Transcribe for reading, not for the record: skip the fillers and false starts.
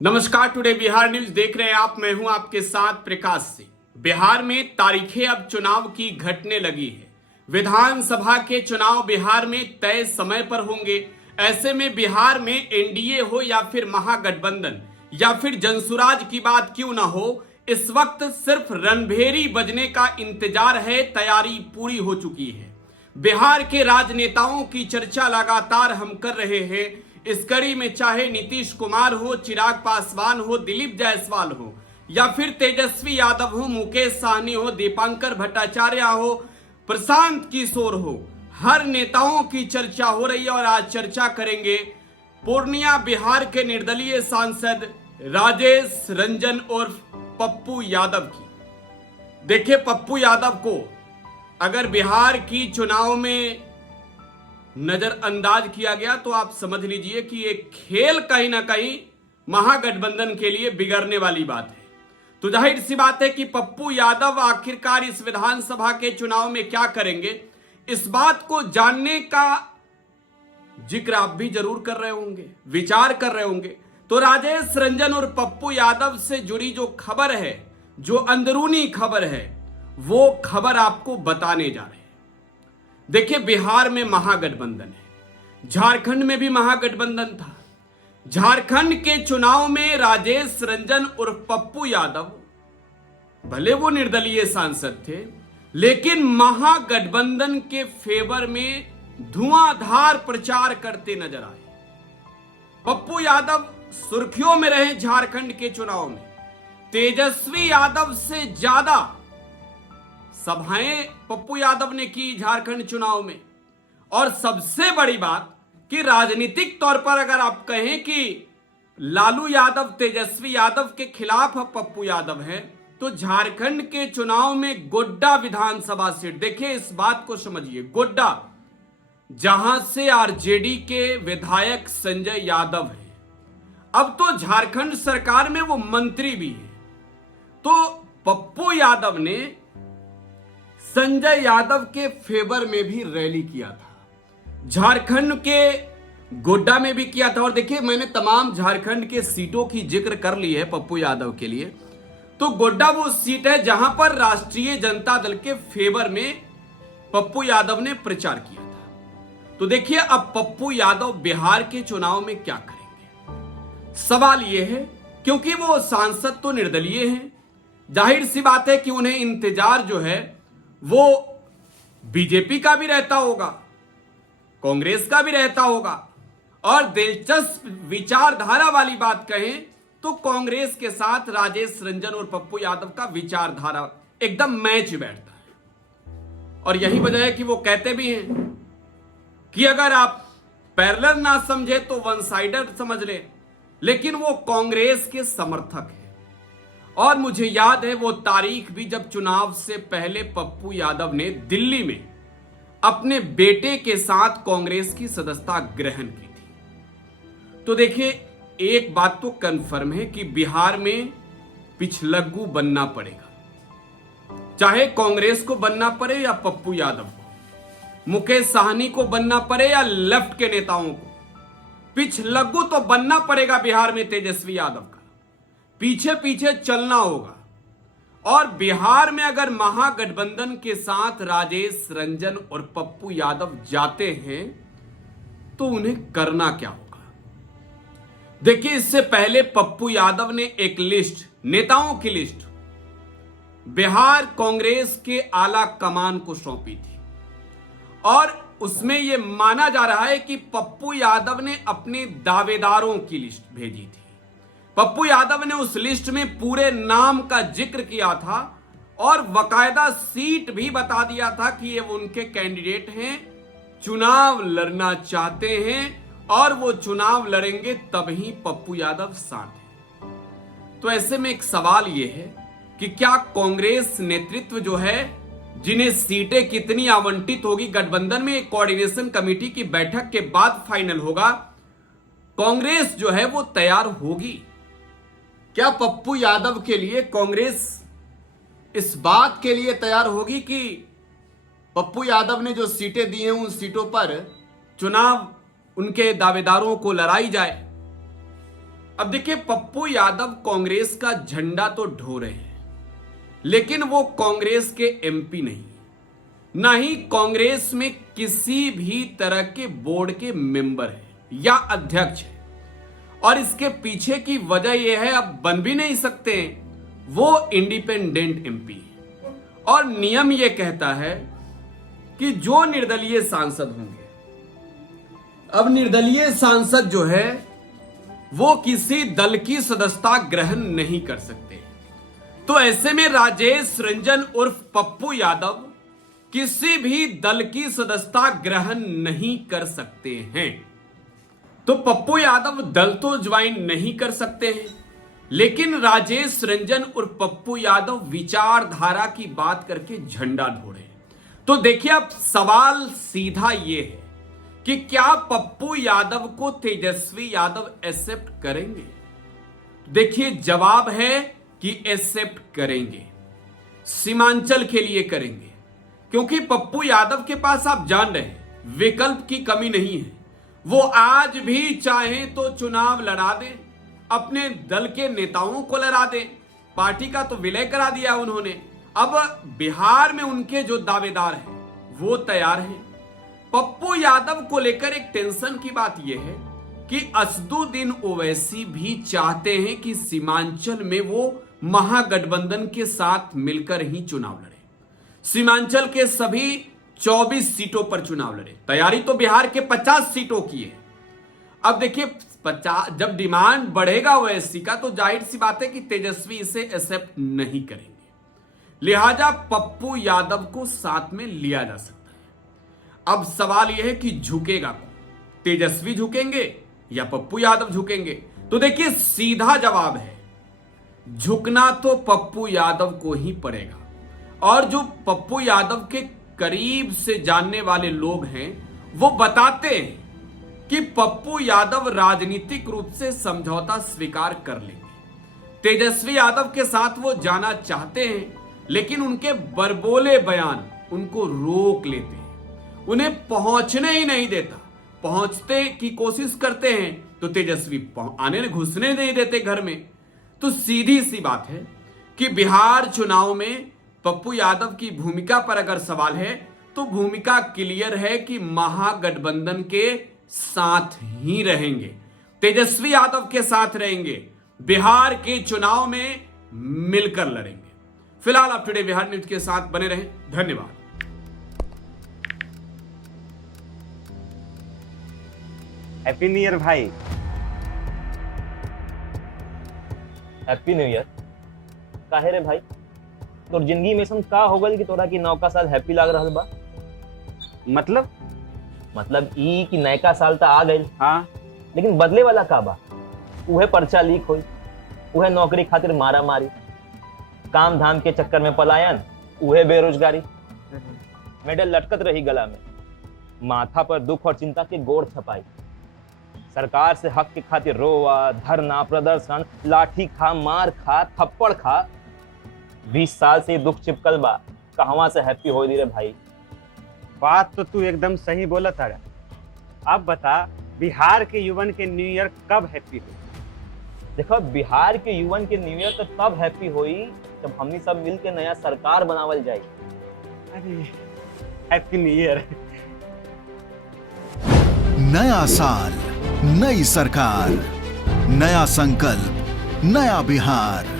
नमस्कार। Today Bihar news देख रहे हैं आप। मैं हूं आपके साथ प्रकाश सिंह। बिहार में तारीखें अब चुनाव की घटने लगी है। विधानसभा के चुनाव बिहार में तय समय पर होंगे। ऐसे में बिहार में एनडीए हो या फिर महागठबंधन या फिर जनसुराज की बात क्यों ना हो, इस वक्त सिर्फ रणभेरी बजने का इंतजार है। तैयारी पूरी हो चुकी है। बिहार के राजनेताओं की चर्चा लगातार हम कर रहे हैं। इस कड़ी में चाहे नीतीश कुमार हो, चिराग पासवान हो, दिलीप जायसवाल हो या फिर तेजस्वी यादव हो, मुकेश सहनी हो, दीपांकर भट्टाचार्य हो, प्रशांत किशोर हो, हर नेताओं की चर्चा हो रही है। और आज चर्चा करेंगे पूर्णिया बिहार के निर्दलीय सांसद राजेश रंजन और पप्पू यादव की। देखिए, पप्पू यादव को अगर बिहार की चुनाव में नजरअंदाज किया गया तो आप समझ लीजिए कि एक खेल कहीं ना कहीं महागठबंधन के लिए बिगड़ने वाली बात है। तो जाहिर सी बात है कि पप्पू यादव आखिरकार इस विधानसभा के चुनाव में क्या करेंगे, इस बात को जानने का जिक्र आप भी जरूर कर रहे होंगे, विचार कर रहे होंगे। तो राजेश रंजन और पप्पू यादव से जुड़ी जो खबर है, जो अंदरूनी खबर है, वो खबर आपको बताने जा रहे हैं। देखिए, बिहार में महागठबंधन है, झारखंड में भी महागठबंधन था। झारखंड के चुनाव में राजेश रंजन और पप्पू यादव भले वो निर्दलीय सांसद थे, लेकिन महागठबंधन के फेवर में धुआंधार प्रचार करते नजर आए। पप्पू यादव सुर्खियों में रहे झारखंड के चुनाव में। तेजस्वी यादव से ज्यादा सभाएं पप्पू यादव ने की झारखंड चुनाव में। और सबसे बड़ी बात कि राजनीतिक तौर पर अगर आप कहें कि लालू यादव तेजस्वी यादव के खिलाफ पप्पू यादव है, तो झारखंड के चुनाव में गोड्डा विधानसभा सीट, देखिए इस बात को समझिए, गोड्डा, जहां से आरजेडी के विधायक संजय यादव है, अब तो झारखंड सरकार में वो मंत्री भी है। तो पप्पू यादव ने संजय यादव के फेवर में भी रैली किया था, झारखंड के गोड्डा में भी किया था। और देखिए, मैंने तमाम झारखंड के सीटों की जिक्र कर ली है पप्पू यादव के लिए। तो गोड्डा वो सीट है जहां पर राष्ट्रीय जनता दल के फेवर में पप्पू यादव ने प्रचार किया था। तो देखिए, अब पप्पू यादव बिहार के चुनाव में क्या करेंगे, सवाल यह है। क्योंकि वो सांसद तो निर्दलीय हैं, जाहिर सी बात है कि उन्हें इंतजार जो है वो बीजेपी का भी रहता होगा, कांग्रेस का भी रहता होगा। और दिलचस्प विचारधारा वाली बात कहें तो कांग्रेस के साथ राजेश रंजन और पप्पू यादव का विचारधारा एकदम मैच बैठता है। और यही वजह है कि वो कहते भी हैं कि अगर आप पैरेलल ना समझे तो वन साइडेड समझ ले। लेकिन वो कांग्रेस के समर्थक है। और मुझे याद है वो तारीख भी, जब चुनाव से पहले पप्पू यादव ने दिल्ली में अपने बेटे के साथ कांग्रेस की सदस्यता ग्रहण की थी। तो देखिए, एक बात तो कंफर्म है कि बिहार में पिछलग्गू बनना पड़ेगा, चाहे कांग्रेस को बनना पड़े या पप्पू यादव को, मुकेश सहनी को बनना पड़े या लेफ्ट के नेताओं को। पिछलग्गू तो बनना पड़ेगा बिहार में तेजस्वी यादव का, पीछे पीछे चलना होगा। और बिहार में अगर महागठबंधन के साथ राजेश रंजन और पप्पू यादव जाते हैं तो उन्हें करना क्या होगा। देखिए, इससे पहले पप्पू यादव ने एक लिस्ट, नेताओं की लिस्ट, बिहार कांग्रेस के आला कमान को सौंपी थी। और उसमें यह माना जा रहा है कि पप्पू यादव ने अपने दावेदारों की लिस्ट भेजी थी। पप्पू यादव ने उस लिस्ट में पूरे नाम का जिक्र किया था और बकायदा सीट भी बता दिया था कि ये उनके कैंडिडेट हैं, चुनाव लड़ना चाहते हैं और वो चुनाव लड़ेंगे तभी पप्पू यादव साथ हैं। तो ऐसे में एक सवाल ये है कि क्या कांग्रेस नेतृत्व जो है, जिन्हें सीटें कितनी आवंटित होगी गठबंधन में, एक कोऑर्डिनेशन कमेटी की बैठक के बाद फाइनल होगा, कांग्रेस जो है वो तैयार होगी। क्या पप्पू यादव के लिए कांग्रेस इस बात के लिए तैयार होगी कि पप्पू यादव ने जो सीटें दी हैं उन सीटों पर चुनाव उनके दावेदारों को लड़ाई जाए? अब देखिए, पप्पू यादव कांग्रेस का झंडा तो ढो रहे हैं, लेकिन वो कांग्रेस के एमपी नहीं, ना ही कांग्रेस में किसी भी तरह के बोर्ड के मेंबर है या अध्यक्ष है। और इसके पीछे की वजह यह है, अब बन भी नहीं सकते, वो इंडिपेंडेंट एमपी है। और नियम यह कहता है कि जो निर्दलीय सांसद होंगे, अब निर्दलीय सांसद जो है वो किसी दल की सदस्यता ग्रहण नहीं कर सकते। तो ऐसे में राजेश रंजन उर्फ पप्पू यादव किसी भी दल की सदस्यता ग्रहण नहीं कर सकते हैं। तो पप्पू यादव दल तो ज्वाइन नहीं कर सकते हैं, लेकिन राजेश रंजन उर्फ पप्पू यादव विचारधारा की बात करके झंडा ढो रहे हैं। तो देखिए, अब सवाल सीधा ये है कि क्या पप्पू यादव को तेजस्वी यादव एक्सेप्ट करेंगे? देखिए, जवाब है कि एक्सेप्ट करेंगे, सीमांचल के लिए करेंगे, क्योंकि पप्पू यादव के पास आप जान रहे हैं विकल्प की कमी नहीं है। वो आज भी चाहें तो चुनाव लड़ा दें, अपने दल के नेताओं को लड़ा दें, पार्टी का तो विलय करा दिया उन्होंने। अब बिहार में उनके जो दावेदार हैं वो तैयार हैं। पप्पू यादव को लेकर एक टेंशन की बात यह है कि असदुद्दीन ओवैसी भी चाहते हैं कि सीमांचल में वो महागठबंधन के साथ मिलकर ही चुनाव लड़े, सीमांचल के सभी 24 सीटों पर चुनाव लड़े। तैयारी तो बिहार के 50 सीटों की है। अब देखिए, 50 जब डिमांड बढ़ेगा ओवैसी का, तो जाहिर सी बात है कि तेजस्वी इसे एक्सेप्ट नहीं करेंगे। लिहाजा पप्पू यादव को साथ में लिया जा सकता है। अब सवाल यह है कि झुकेगा कौन, तेजस्वी झुकेंगे या पप्पू यादव झुकेंगे? तो देखिए, सीधा जवाब है झुकना तो पप्पू यादव को ही पड़ेगा। और जो पप्पू यादव के करीब से जानने वाले लोग हैं वो बताते हैं कि पप्पू यादव राजनीतिक रूप से समझौता स्वीकार कर लेंगे। तेजस्वी यादव के साथ वो जाना चाहते हैं, लेकिन उनके बरबोले बयान उनको रोक लेते हैं, उन्हें पहुंचने ही नहीं देता। पहुंचते की कोशिश करते हैं तो तेजस्वी आने घुसने नहीं देते घर में। तो सीधी सी बात है कि बिहार चुनाव में पप्पू यादव की भूमिका पर अगर सवाल है तो भूमिका क्लियर है कि महागठबंधन के साथ ही रहेंगे, तेजस्वी यादव के साथ रहेंगे, बिहार के चुनाव में मिलकर लड़ेंगे। फिलहाल आप टुडे बिहार न्यूज के साथ बने रहें। धन्यवाद। हैप्पी न्यू ईयर भाई। Happy new year. काहे रे भाई, तोर जिंदगी में ऐसा का हो गल कि तोरा की नौका साल हैप्पी लाग रहल बा? मतलब ई कि नयका साल तो आ गइल, हाँ, लेकिन बदले वाला का बा? उहे पर्चा लीक होई, उहे नौकरी खातिर मारा मारी, काम धाम के चक्कर में पलायन, उहे बेरोजगारी, मेडल लटकत रही गला में, माथा पर दुख और चिंता के गोड़ छपाई, सरकार से हक के खातिर रोवा, धरना, प्रदर्शन, लाठी खा, मार खा, थप्पड़ खा। 20 साल से दुख चिपकल बा, कहवा से हैप्पी हो दी रे भाई? बात तो तू एकदम सही बोला था। अब बता, बिहार के युवन के न्यू ईयर कब हैप्पी हो? देखो, बिहार के युवन के न्यू ईयर तो तब हैप्पी होई जब हमनी सब मिल के नया सरकार बनावल जाए। अरे हैप्पी न्यू ईयर। नया साल, नई सरकार, नया संकल्प, नया बिहार।